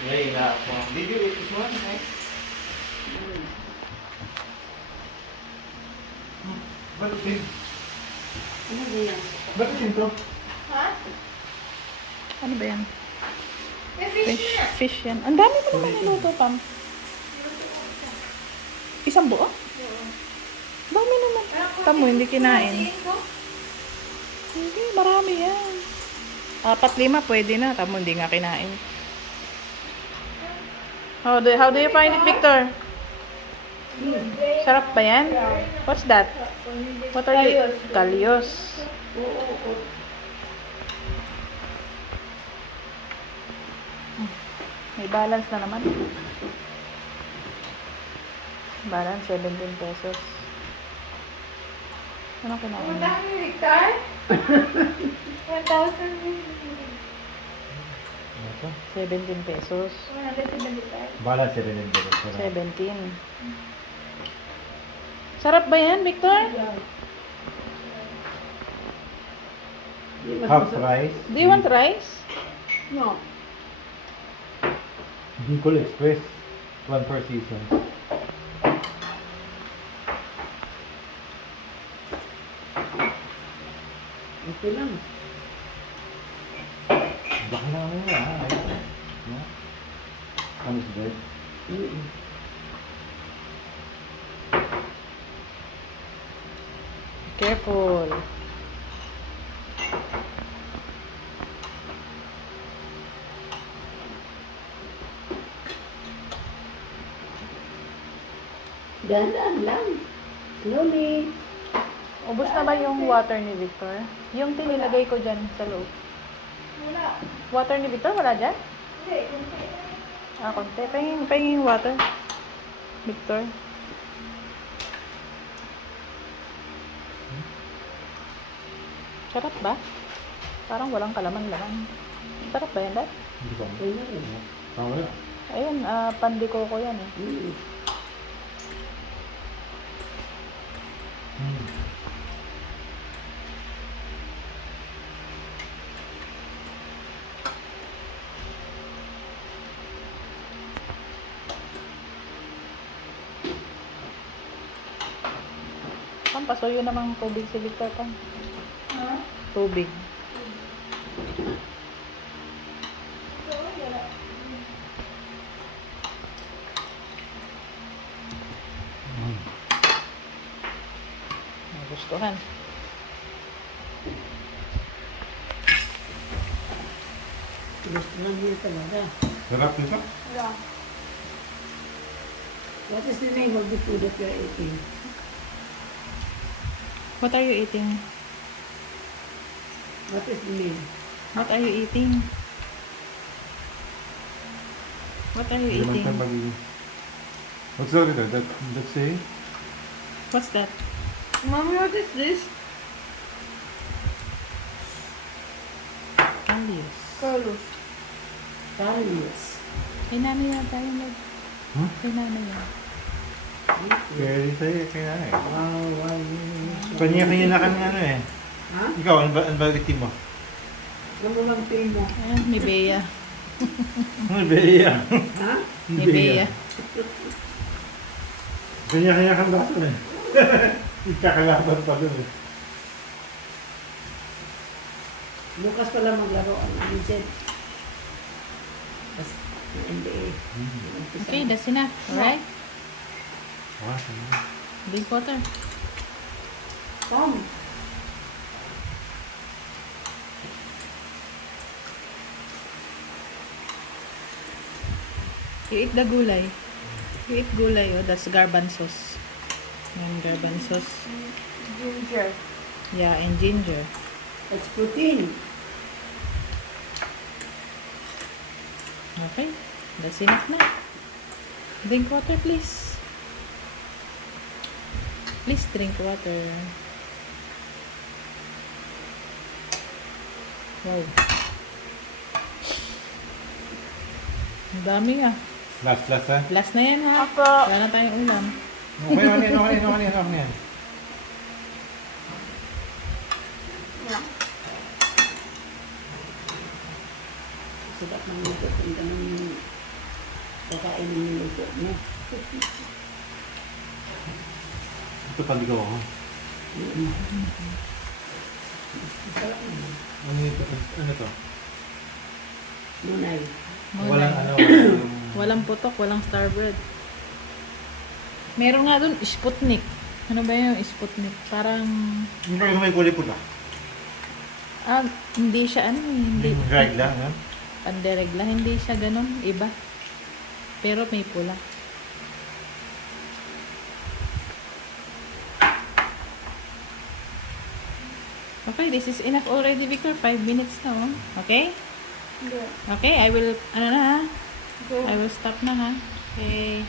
Ngayon na ako. Did you eat this one? Eh? Ba't din? Ano ba yan? Ba't din to? Ha? Ano ba yan? May fish na. Fish yan. Ang dami mo naman niluto, Pam. Isang buo? Oo. Dami naman. Tamo, hindi kinain. Hindi, marami yan. 4-5 pwede na. Tamo, hindi nga kinain. How do you find it, Victor? Sarap ba yan? What's that? What are you? Callos. May balance na naman. Balance, 17 pesos. Ano kinain? Pumunta kami, Victor? 1,000. 17 pesos. 175. Bala siya rin yung 17. Sarap ba yan, Victor? half rice. Do you want rice? No. Bicol Express. 1 per season. Okay lang. Baka na ano yun ha. Ano si Dad? Careful. Dahan lang. Slowly. Ubus na ba yung water ni Victor? Yung tinilagay ko dyan sa loob. Wala. Water ni Victor, wala dyan? Hindi, kunti. Konti. Pahingin yung water. Victor. Sarap ba? Parang walang kalaman-laman. Sarap ba yan, Dad? Hindi ko. Tama na. Ayun, pandiko ko yan eh. Pampasuyo namang tubig si Victor Pam. Ha? Tubig. So, wala. Nagustuhan. Gusto lang yun talaga. Sarap nito? Wala. What is the name of the food that you're eating? What are you eating? What is the name? What are you eating? What are you Hindi naman eating? siya magiging... What's that? That's saying? What's that? Mommy, what is this? Callos. Callos. Callos. Kay nanay yata yun. Dad. Huh? Kay nanay yan. Kaya di sa'yo, kaya nga eh. Wow. Kanya-kanya na kanya ano eh. Ha? Ikaw, ano ba itim mo? Ano lang pay mo? Ayan, ni Bea. Ano, Bea? Ha? Ni Bea. Kanya-kanya kang baso eh. Ikakalaban pa dun eh. Bukas pala maglaro ang Vincent. Tapos, NBA. Okay, that's enough. Alright? Ah, sama. Drink water. Tom. You eat the gulay. You eat gulay. Oh, that's garbanzos. Yan, garbanzos. Ginger. Yeah, and ginger. That's protein. Okay, that's enough na. Drink water, please. Please drink water. Wow. Ang dami ah. Last ha? Last na yan ha. Apo. Wala na tayong ulam. Okay na yan. Sarap ng luto. Ang daming Kakainin yung luto mo. Ito pandigaw ako. Ano ito? Ano to? Nunay. Walang ano, Walang putok, walang starbread. Meron nga dun, Sputnik. Ano ba yung Sputnik? Parang, Yung may kulay pula. hindi siya ano, hindi. Yung regla, ha? Panderegla, hindi siya ganun, iba. Pero may pula. Okay, this is enough already, Victor. 5 minutes na, oh. Okay? Yeah. Okay, I will, ano na ha? Go. I will stop na ha. Okay.